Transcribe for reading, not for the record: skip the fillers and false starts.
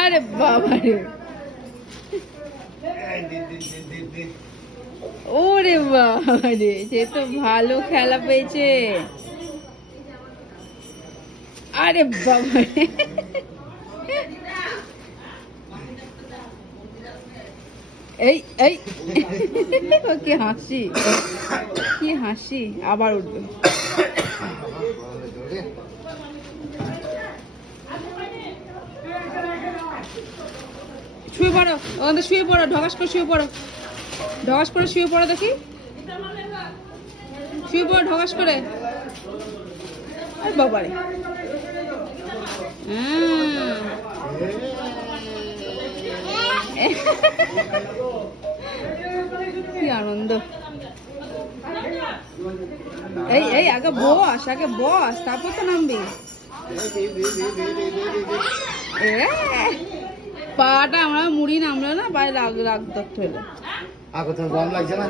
আরে বাবা রে, ওরে বাবা রে, সে তো ভালো খেলা পেয়েছে। আরে বাবা রে, এই এই কি হাসি, কি হাসি। আবার উঠবে। শুয়ে পড়ো, ওখানে শুয়ে পড়ো, ঢগাস করে শুয়ে পড়ো, ঢগাস করে শুয়ে পড়ো, দেখি শুয়ে পড়ো ঢগাস করে। বাবারে, কি আনন্দ। এই এই আগে বস, আগে বস, তারপর তো নামবি। পাটা আমরা মুড়ি নামলো না, পায়ে রাগ রাগ হলো। গরম লাগছে না?